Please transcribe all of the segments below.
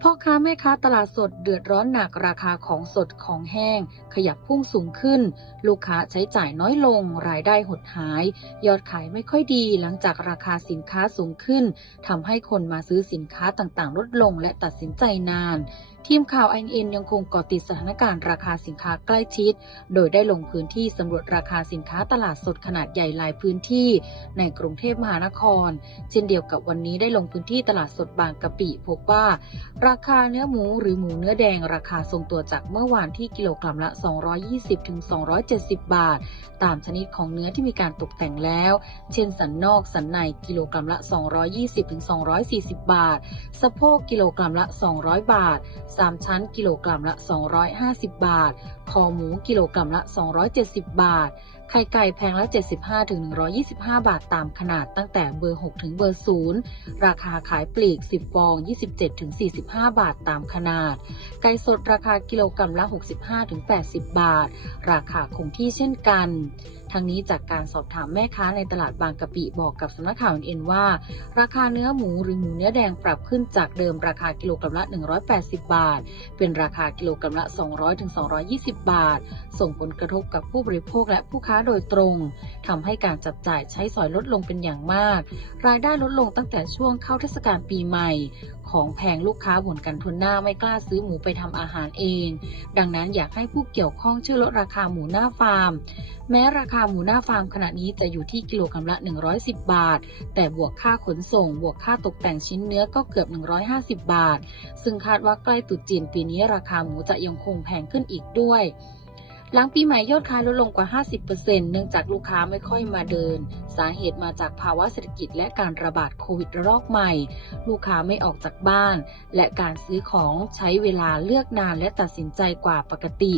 พ่อค้าแม่ค้าตลาดสดเดือดร้อนหนักราคาของสดของแห้ง ขยับพุ่งสูงขึ้น ลูกค้าใช้จ่ายน้อยลง รายได้หดหาย ยอดขายไม่ค่อยดีหลังจากราคาสินค้าสูงขึ้นทำให้คนมาซื้อสินค้าต่างๆ ลดลงและตัดสินใจนาน ทีมข่าว i อ n ยังคงเกาะติดสถานการณ์ราคาสินค้าใกล้ชิด โดยได้ลงพื้นที่สำรวจราคาสินค้าตลาดสดขนาดใหญ่หลายพื้นที่ ในกรุงเทพมหานคร เช่นเดียวกับวันนี้ได้ลงพื้นที่ตลาดสดบางกะปิพบว่าราคาเนื้อหมูหรือหมูเนื้อแดงราคาทรงตัวจากเมื่อวานที่กิโลกรัมละ 220-270 บาท ตามชนิดของเนื้อที่มีการตกแต่งแล้ว เช่นสันนอกสันในกิโลกรัมละ 220-240 บาท สะโพกกิโลกรัมละ 200 บาท3ชั้นกิโลกรัมละ 250 บาท คอหมูกิโลกรัมละ 270 บาทไข่ไก่แพงละ 75-125 บาทตามขนาดตั้งแต่เบอร์ 6 ถึงเบอร์ 0 ราคาขายปลีก 10 ฟอง 27-45 5 บาทตามขนาด ไก่สดราคากิโลกรัมละ 65-80 บาท ราคาคงที่เช่นกันทั้งนี้จากการสอบถามแม่ค้าในตลาดบางกะปิบอกกับสำนักข่าวเอ็นว่า ราคาเนื้อหมูหรือหมูเนื้อแดงปรับขึ้นจากเดิมราคากิโลกรัมละ 180 บาท เป็นราคากิโลกรัมละ 200-220 บาท ส่งผลกระทบกับผู้บริโภคและผู้ค้าโดยตรงทำให้การจับจ่ายใช้สอยลดลงเป็นอย่างมาก รายได้ลดลงตั้งแต่ช่วงเข้าเทศกาลปีใหม่ ของแพงลูกค้าบ่นกันทุนหน้าไม่กล้าซื้อหมูไปทำอาหารเอง ดังนั้นอยากให้ผู้เกี่ยวข้องช่วยลดราคาหมูหน้าฟาร์ม แม้ราคาหมูหน้าฟาร์มขณะนี้จะอยู่ที่กิโลกรัมละ 110 บาท แต่บวกค่าขนส่ง บวกค่าตกแต่งชิ้นเนื้อก็เกือบ 150 บาท ซึ่งคาดว่าใกล้ตรุษจีนปีนี้ราคาหมูจะยังคงแพงขึ้นอีกด้วย หลังปีใหม่ยอดขายลดลงกว่า 50%เนื่องจากลูกค้าไม่ค่อยมาเดิน สาเหตุมาจากภาวะเศรษฐกิจและการระบาดโควิดระลอกใหม่ ลูกค้าไม่ออกจากบ้าน และการซื้อของใช้เวลาเลือกนานและตัดสินใจกว่าปกติ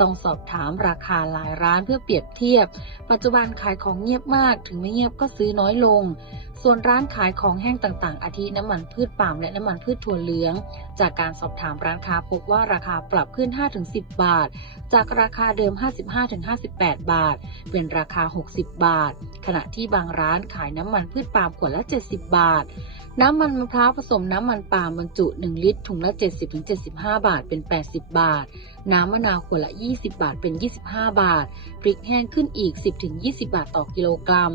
ต้องสอบถามราคาหลายร้านเพื่อเปรียบเทียบ ปัจจุบันขายของเงียบมาก ถึงไม่เงียบก็ซื้อน้อยลง ส่วนร้านขายของแห้งต่างๆ อาทิน้ำมันพืชปาล์มและน้ำมันพืชถั่วเหลือง จากการสอบถามร้านค้าพบว่าราคาปรับขึ้น 5-10 บาท จากราคาเดิม 55-58 บาท เป็นราคา 60 บาท ขณะที่บางร้านขายน้ำมันพืชปาล์มขวดละ 70 บาท น้ำมันมะพร้าวผสมน้ำมันปาล์มบรรจุ 1 ลิตร ถุงละ 70-75 บาท เป็น 80 บาท น้ำมะนาวขวดละ 20 บาท เป็น 25 บาท พริกแห้งขึ้นอีก 10-20 บาทต่อกิโลกรัม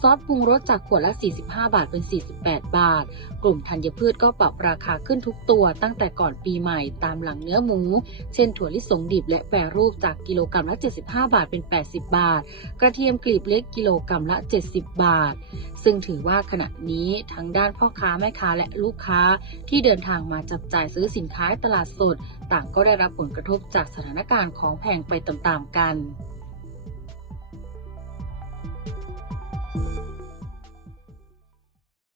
ซอสปรุงรสจากขวดละ 45 บาท เป็น 48 บาท กลุ่มธัญพืชก็ปรับราคาขึ้นทุกตัว ตั้งแต่ก่อนปีใหม่ตามหลังเนื้อหมู เช่นถั่วลิสงดิบและแปรรูปจากกิโลกรัมละ 75 บาท เป็น 80 บาท กระเทียมกลีบเล็กกิโลกรัมละ 70 บาท ซึ่งถือว่าขณะนี้ทั้งด้านพ่อค้าแม่ค้าและลูกค้าที่เดินทางมาจับจ่ายซื้อสินค้าตลาดสด ต่างก็ได้รับผลกระทบจากสถานการณ์ของแพงไปตามๆกัน